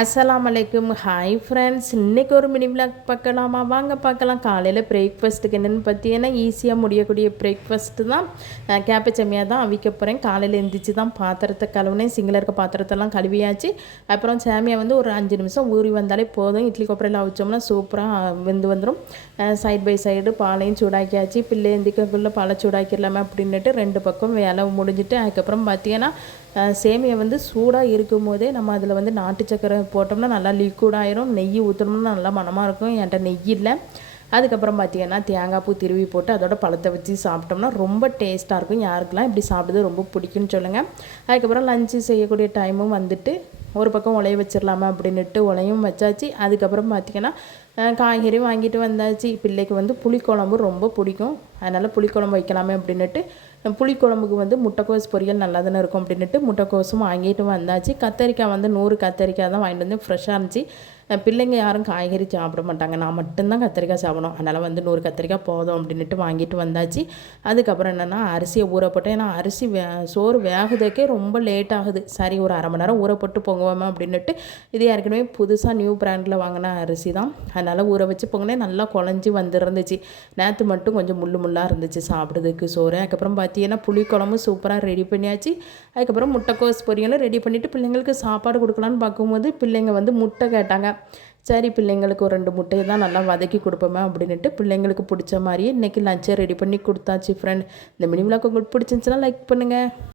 அஸ்ஸலாமு அலைக்கும். Hi friends, இன்றைக்கி ஒரு மினி விளாக் பார்க்கலாமா? வாங்க பார்க்கலாம். காலையில் பிரேக்ஃபாஸ்ட்டுக்கு என்னென்னு பார்த்தீங்கன்னா ஈஸியாக முடியக்கூடிய பிரேக்ஃபாஸ்ட்டு தான். கேப்பை செம்மியாக தான் அவிக்க போகிறேன். காலையில் எழுந்திரிச்சு தான் பாத்திரத்தை கழுவுனேன். சிங்கில் இருக்க பாத்திரத்தெல்லாம் கழுவியாச்சு. அப்புறம் சேமியா வந்து ஒரு 5 நிமிஷம் ஊறி வந்தாலே போதும். இட்லி கொப்பரையில் அவிச்சோம்னா சூப்பராக வெந்து வந்துடும். சைட் பை சைடு பாலையும் சூடாக்கியாச்சு. பிள்ளை எந்திக்கக்குள்ளே பாலை சூடாக்கிடலாமே அப்படின்ட்டு 2 பக்கம் வேலை முடிஞ்சிட்டு அதுக்கப்புறம் பார்த்தீங்கன்னா சேமியா வந்து சூடாக இருக்கும் போதே நம்ம அதில் வந்து நாட்டு சக்கரை போட்டோம்னா நல்லா லிக்விட் ஆயிரும். நெய் ஊற்றணும்னா நல்லா மணமாக இருக்கும். என்கிட்ட நெய் இல்லை. அதுக்கப்புறம் பார்த்திங்கன்னா தேங்காய் பூ திருவி போட்டு அதோட பழத்தை வச்சு சாப்பிட்டோம்னா ரொம்ப டேஸ்ட்டாக இருக்கும். யாருக்கெல்லாம் இப்படி சாப்பிடுறது ரொம்ப பிடிக்கும்னு சொல்லுங்கள். அதுக்கப்புறம் லஞ்சு செய்யக்கூடிய டைமும் வந்துட்டு ஒரு பக்கம் உலைய வச்சிடலாமா அப்படின்ட்டு உலையும் வச்சாச்சு. அதுக்கப்புறம் பார்த்திங்கன்னா காய்கறி வாங்கிட்டு வந்தாச்சு. பிள்ளைக்கு வந்து புளிக்குழம்பு ரொம்ப பிடிக்கும். அதனால் புளிக்குழம்பு வைக்கலாமே அப்படின்ட்டு புளிக்குழம்புக்கு வந்து முட்டைக்கோஸ் பொரியல் நல்லா தானே இருக்கும் அப்படின்ட்டு முட்டைக்கோஸும் வாங்கிட்டு வந்தாச்சு. கத்தரிக்காய் வந்து 100 கத்தரிக்காய் தான் வாங்கிட்டு வந்து ஃப்ரெஷ்ஷாக இருந்துச்சு. பிள்ளைங்க யாரும் காய்கறி சாப்பிட மாட்டாங்க. நான் மட்டும்தான் கத்திரிக்காய் சாப்பிடணும். அதனால் வந்து 100 கத்திரிக்காய் போதும் அப்படின்ட்டு வாங்கிட்டு வந்தாச்சு. அதுக்கப்புறம் என்னென்னா அரிசியை ஊறப்போட்டேன். ஏன்னா அரிசி சோறு வேகுறதுக்கே ரொம்ப லேட் ஆகுது. சரி ஒரு 1/2 மணி நேரம் ஊறப்போட்டு பொங்குவோமே அப்படின்ட்டு இது ஏற்கனவே புதுசாக நியூ பிராண்டில் வாங்கின அரிசி தான். அதனால் ஊற வச்சு பொங்கினே நல்லா குழஞ்சி வந்துருந்துச்சு. நேற்று மட்டும் கொஞ்சம் முள்ளாக இருந்துச்சு சாப்பிட்றதுக்கு சோறு. அதுக்கப்புறம் பார்த்தீங்கன்னா புளிக்குழம்பு சூப்பராக ரெடி பண்ணியாச்சு. அதுக்கப்புறம் முட்டைக்கோஸ் பொரியலும் ரெடி பண்ணிவிட்டு பிள்ளைங்களுக்கு சாப்பாடு கொடுக்கலான்னு பார்க்கும்போது பிள்ளைங்க வந்து முட்டை கேட்டாங்க. சரி பிள்ளைங்களுக்கு ஒரு 2 முட்டையை தான் நல்லா வதக்கி கொடுப்போமே அப்படின்ட்டு பிள்ளைங்களுக்கு பிடிச்ச மாதிரியே இன்றைக்கி லஞ்சை ரெடி பண்ணி கொடுத்தாச்சு. ஃப்ரெண்ட், இந்த மினி விளாக் உங்களுக்கு பிடிச்சிருந்துச்சுன்னா லைக் பண்ணுங்கள்.